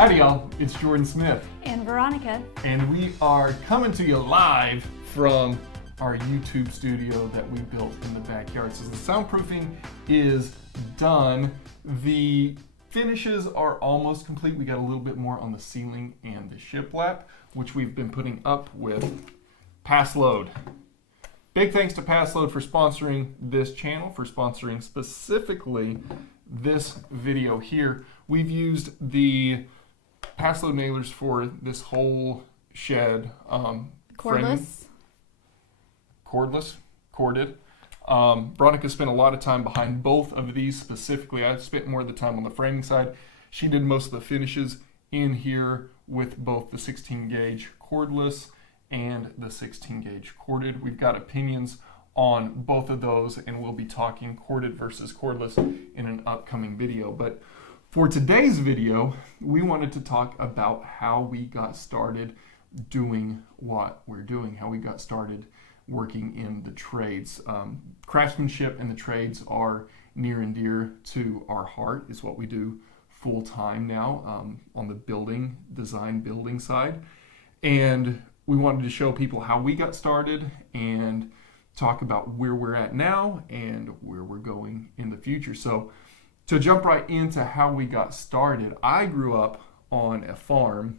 Howdy y'all, it's Jordan Smith. And Veronica. And we are coming to you live from our YouTube studio that we built in the backyard. So the soundproofing is done. The finishes are almost complete. We got a little bit more on the ceiling and the shiplap, which we've been putting up with Pass Load. Big thanks to Pass Load for sponsoring this channel, for sponsoring specifically this video here. We've used the Pass Load nailers for this whole shed. Cordless. Corded. Veronica spent a lot of time behind both of these specifically. I spent more of the time on the framing side. She did most of the finishes in here with both the 16 gauge cordless and the 16 gauge corded. We've got opinions on both of those, and we'll be talking corded versus cordless in an upcoming video. But for today's video, we wanted to talk about how we got started doing what we're doing, how we got started working in the trades. Craftsmanship and the trades are near and dear to our heart. It's what we do full time now on the building side. And we wanted to show people how we got started and talk about where we're at now and where we're going in the future. So to jump right into how we got started, I grew up on a farm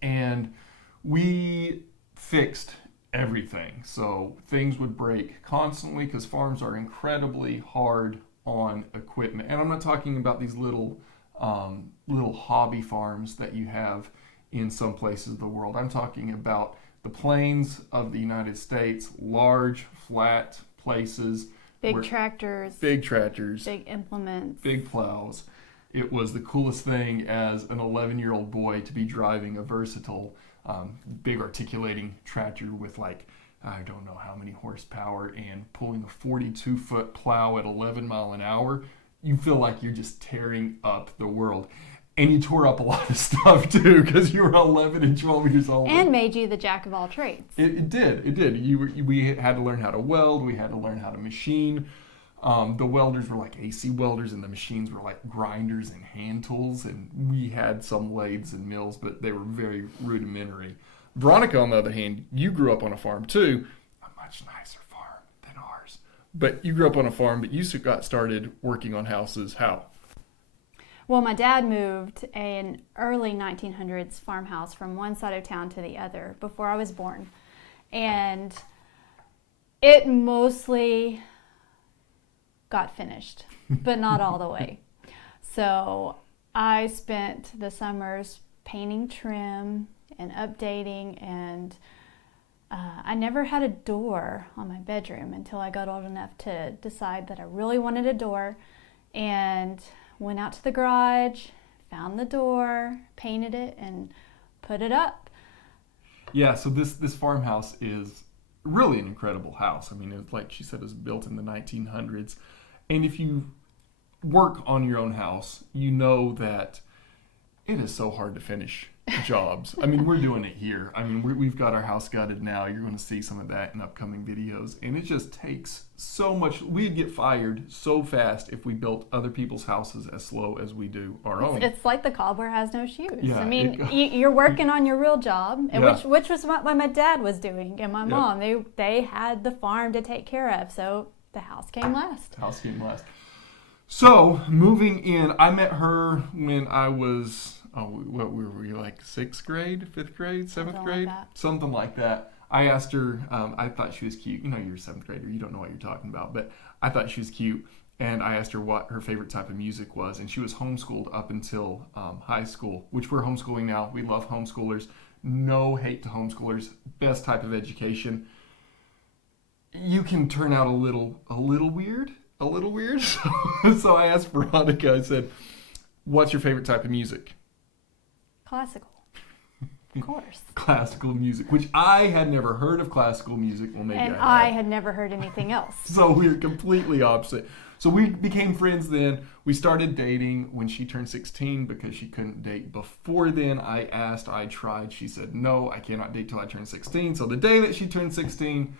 and we fixed everything. So things would break constantly because farms are incredibly hard on equipment. And I'm not talking about these little hobby farms that you have in some places of the world. I'm talking about the plains of the United States, large, flat places. Big tractors. Big implements. Big plows. It was the coolest thing as an 11-year-old boy to be driving a versatile, big articulating tractor with like, I don't know how many horsepower, and pulling a 42-foot plow at 11 mile an hour. You feel like you're just tearing up the world. And you tore up a lot of stuff too because you were 11 and 12 years old. And made you the jack of all trades. It did. We had to learn how to weld. We had to learn how to machine. The welders were like AC welders and the machines were like grinders and hand tools. And we had some lathes and mills, but they were very rudimentary. Veronica, on the other hand, you grew up on a farm too. A much nicer farm than ours. But you grew up on a farm, but you got started working on houses. How? Well, my dad moved an early 1900s farmhouse from one side of town to the other before I was born. And it mostly got finished, but not all the way. So I spent the summers painting trim and updating, and I never had a door on my bedroom until I got old enough to decide that I really wanted a door, and went out to the garage, found the door, painted it, and put it up. Yeah, so this farmhouse is really an incredible house. I mean, it's like she said, it was built in the 1900s. And if you work on your own house, you know that it is so hard to finish jobs. I mean, we're doing it here. I mean, we've got our house gutted now. You're going to see some of that in upcoming videos. And it just takes so much. We'd get fired so fast if we built other people's houses as slow as we do our own. It's like the cobbler has no shoes. Yeah, I mean, you're working on your real job, and Yeah. which was what my dad was doing, and my mom. They had the farm to take care of, so the house came last. So, moving in, I met her when I was, what were we, like 6th grade, 5th grade, 7th grade? Something like that. I asked her, I thought she was cute. You know, you're a 7th grader, you don't know what you're talking about, but I thought she was cute. And I asked her what her favorite type of music was. And she was homeschooled up until high school, which we're homeschooling now. We love homeschoolers. No hate to homeschoolers. Best type of education. You can turn out a little weird. So I asked Veronica, I said, what's your favorite type of music? Classical. Of course. Classical music, which I had never heard of classical music. Well, maybe and I had never heard anything else. So we were completely opposite. So we became friends then. We started dating when she turned 16 because she couldn't date before then. I asked, I tried. She said, no, I cannot date till I turn 16. So the day that she turned 16,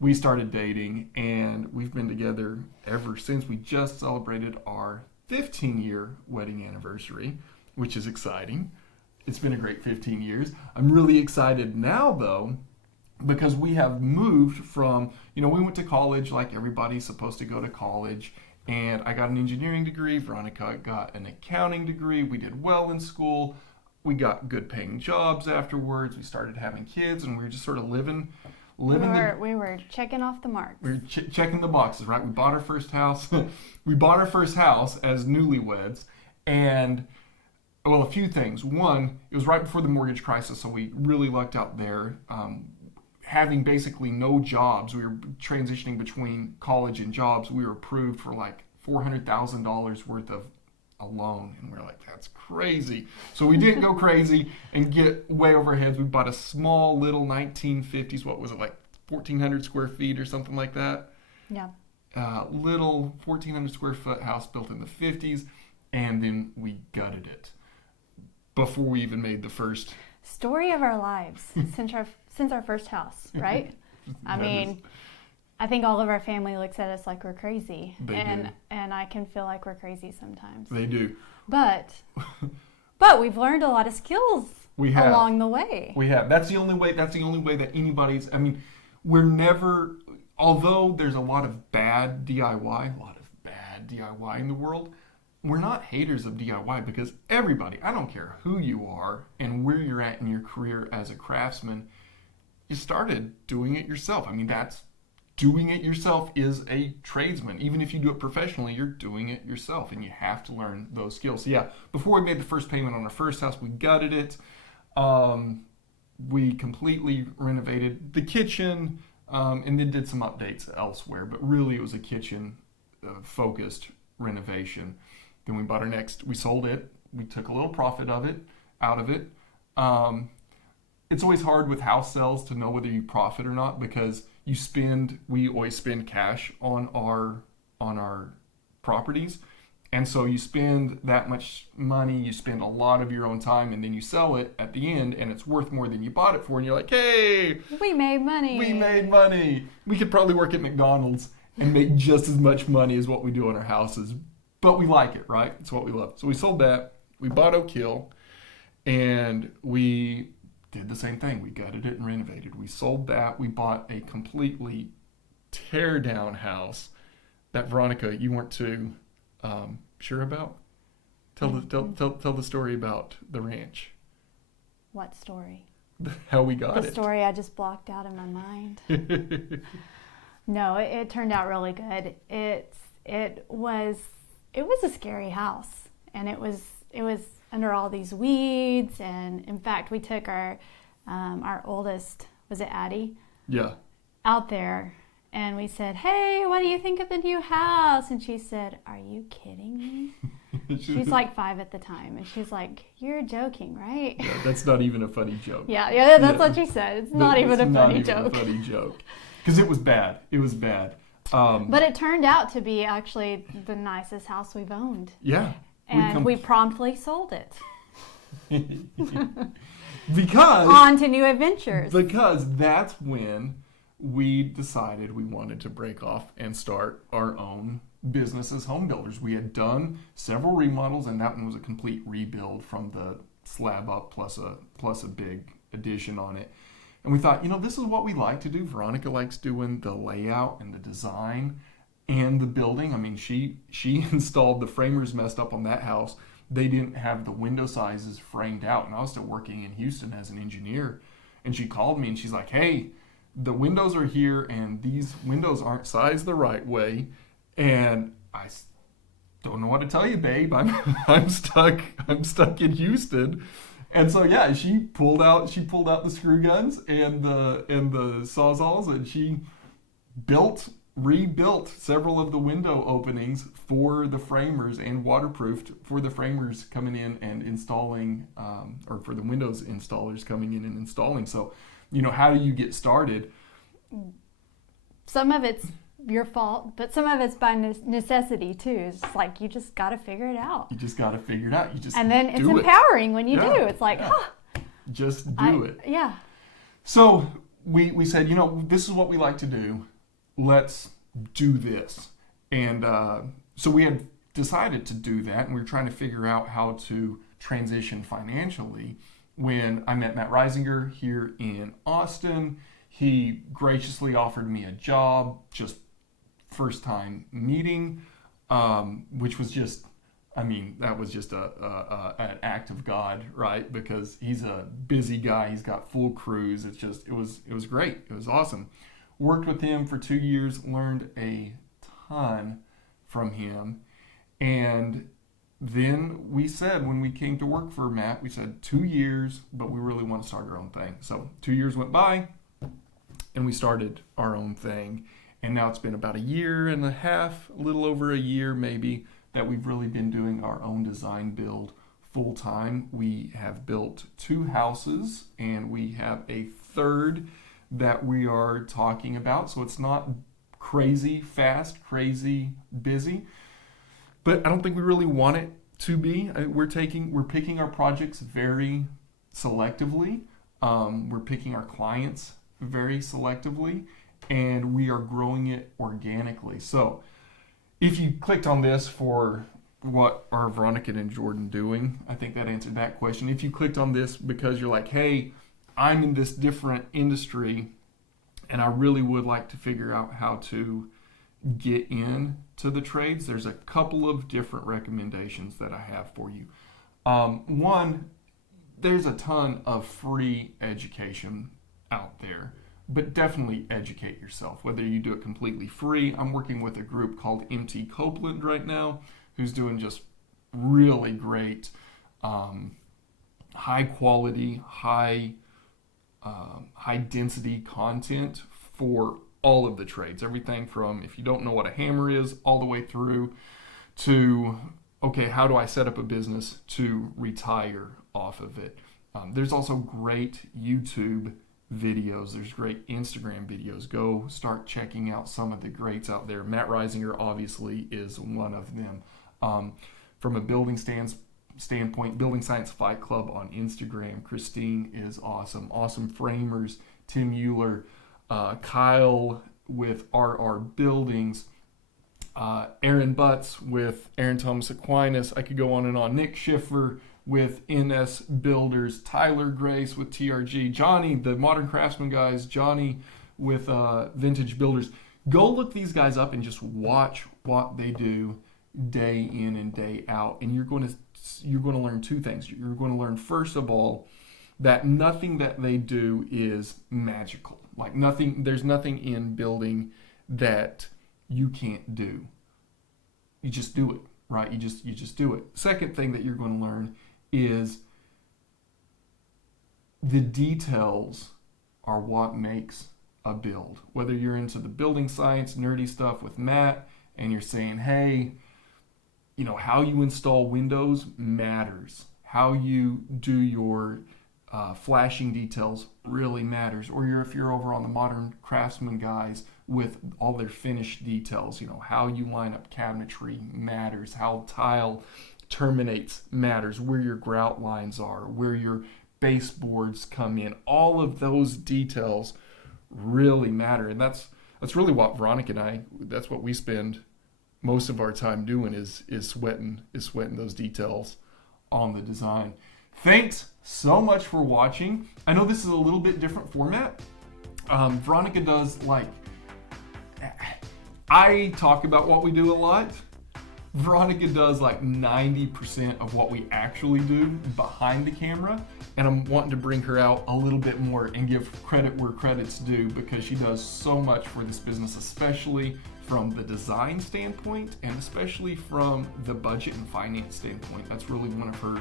we started dating, and we've been together ever since. We just celebrated our 15-year wedding anniversary. which is exciting. It's been a great 15 years. I'm really excited now, though, because we have moved from, we went to college like everybody's supposed to go to college, and I got an engineering degree. Veronica got an accounting degree. We did well in school. We got good paying jobs afterwards. We started having kids, and we were just sort of living. We were checking off the marks. We were checking the boxes, right? We bought our first house. We bought our first house as newlyweds, and a few things. One, it was right before the mortgage crisis, so we really lucked out there. Having basically no jobs, we were transitioning between college and jobs. We were approved for like $400,000 worth of a loan, and we were like, that's crazy. So we didn't go crazy and get way over our heads. We bought a small little 1950s, what was it, like 1,400 square feet or something like that? Yeah. Little 1,400 square foot house built in the 50s, and then we gutted it before we even made the first story of our lives since our first house, right? I mean, I think all of our family looks at us like we're crazy. They do. And I can feel like we're crazy sometimes. They do. But we've learned a lot of skills along the way. We have. That's the only way that anybody's, we're never, although there's a lot of bad DIY in the world, we're not haters of DIY, because everybody, I don't care who you are and where you're at in your career as a craftsman, you started doing it yourself. That's doing it yourself is a tradesman. Even if you do it professionally, you're doing it yourself, and you have to learn those skills. So yeah, before we made the first payment on our first house, we gutted it. We completely renovated the kitchen, and then did some updates elsewhere, but really it was a kitchen focused renovation. Then we sold it. We took a little profit out of it. It's always hard with house sales to know whether you profit or not, because we always spend cash on our properties. And so you spend that much money, you spend a lot of your own time, and then you sell it at the end, and it's worth more than you bought it for, and you're like, hey, we made money. We could probably work at McDonald's and make just as much money as what we do on our houses. But we like it, right? It's what we love. So we sold that. We bought Oak Hill, and we did the same thing. We gutted it and renovated. We sold that. We bought a completely tear-down house that, Veronica, you weren't too sure about. Tell the story about the ranch. What story? How we got it. The story I just blocked out in my mind. No, it turned out really good. It was a scary house, and it was under all these weeds, and in fact we took our oldest, was it Addie? Yeah. Out there, and we said, hey, what do you think of the new house? And she said, are you kidding me? She's like 5 at the time, and she's like, you're joking, right? Yeah, that's not even a funny joke. Yeah, that's what she said. It's not even a funny joke. Because it was bad. But it turned out to be actually the nicest house we've owned. Yeah. And we promptly sold it. Because on to new adventures. Because that's when we decided we wanted to break off and start our own business as home builders. We had done several remodels, and that one was a complete rebuild from the slab up plus a big addition on it. And we thought, this is what we like to do. Veronica likes doing the layout and the design and the building. She installed, the framers messed up on that house. They didn't have the window sizes framed out, and I was still working in Houston as an engineer. And she called me and she's like, hey, the windows are here, and these windows aren't sized the right way. And I don't know what to tell you, babe. I'm stuck in Houston. And so yeah, she pulled out the screw guns and the sawzalls, and she rebuilt several of the window openings for the framers, and waterproofed for the framers coming in and installing, or for the windows installers coming in and installing. So, how do you get started? Some of it's your fault, but some of it's by necessity too. It's like you just got to figure it out. And then it's empowering when you do. It's like, just do it. Yeah. So we said, this is what we like to do. Let's do this. And so we had decided to do that, and we were trying to figure out how to transition financially when I met Matt Reisinger here in Austin. He graciously offered me a job, just first time meeting, which was just, I mean, that was just an act of God, right? Because he's a busy guy. He's got full crews. It's just, it was great. It was awesome. Worked with him for 2 years, learned a ton from him. And then we said, when we came to work for Matt, we said 2 years, but we really want to start our own thing. So 2 years went by and we started our own thing. And now it's been about 1.5 years, a little over a year maybe, that we've really been doing our own design build full time. We have built 2 houses and we have a third that we are talking about. So it's not crazy fast, crazy busy, but I don't think we really want it to be. We're picking our projects very selectively. We're picking our clients very selectively, and we are growing it organically. So if you clicked on this for what are Veronica and Jordan doing, I think that answered that question. If you clicked on this because you're like, hey, I'm in this different industry and I really would like to figure out how to get into the trades, there's a couple of different recommendations that I have for you. One, there's a ton of free education out there, but definitely educate yourself, whether you do it completely free. I'm working with a group called MT Copeland right now, who's doing just really great, high quality, high density content for all of the trades. Everything from, if you don't know what a hammer is, all the way through to, okay, how do I set up a business to retire off of it? There's also great YouTube videos. There's great Instagram videos. Go start checking out some of the greats out there. Matt Reisinger obviously is one of them. From a building standpoint, Building Science Fight Club on Instagram, Christine is awesome. Awesome framers, Tim Euler, Kyle with RR Buildings, Aaron Butts with Aaron Thomas Aquinas. I could go on and on. Nick Schiffer with NS Builders, Tyler Grace with TRG, Johnny, the Modern Craftsman guys, Johnny with Vintage Builders. Go look these guys up and just watch what they do day in and day out, and you're going to learn 2 things. You're going to learn, first of all, that nothing that they do is magical. Like there's nothing in building that you can't do. You just do it, right? You just do it. Second thing that you're going to learn is the details are what makes a build. Whether you're into the building science, nerdy stuff with Matt, and you're saying, hey, you know, how you install windows matters. How you do your flashing details really matters. Or if you're over on the Modern Craftsman guys with all their finished details, you know, how you line up cabinetry matters. How tile terminates matters. Where your grout lines are, where your baseboards come in. All of those details really matter. And that's really what Veronica and I, that's what we spend most of our time doing is sweating those details on the design. Thanks so much for watching. I know this is a little bit different format. Veronica does, like, I talk about what we do a lot. Veronica does like 90% of what we actually do behind the camera, and I'm wanting to bring her out a little bit more and give credit where credit's due, because she does so much for this business, especially from the design standpoint and especially from the budget and finance standpoint. That's really one of her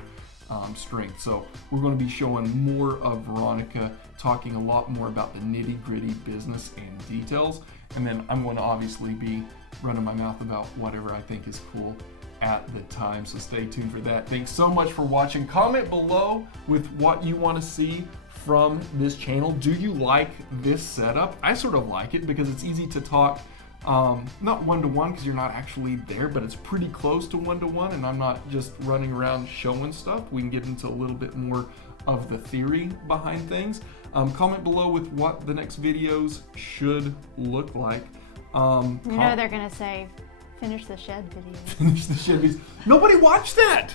strengths. So we're going to be showing more of Veronica, talking a lot more about the nitty-gritty business and details, and then I'm going to obviously be running my mouth about whatever I think is cool at the time, so stay tuned for that. Thanks so much for watching. Comment below with what you want to see from this channel. Do you like this setup? I sort of like it because it's easy to talk, not one-to-one because you're not actually there, but it's pretty close to one-to-one, and I'm not just running around showing stuff. We can get into a little bit more of the theory behind things. Comment below with what the next videos should look like. You know they're gonna say, finish the shed video. Finish the shed videos. Nobody watched that.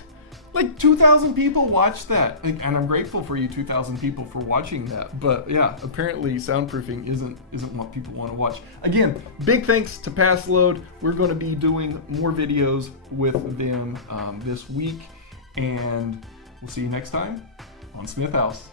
Like 2,000 people watched that, and I'm grateful for you 2,000 people for watching that. But yeah, apparently soundproofing isn't what people want to watch. Again, big thanks to Pass Load. We're going to be doing more videos with them this week, and we'll see you next time on Smith House.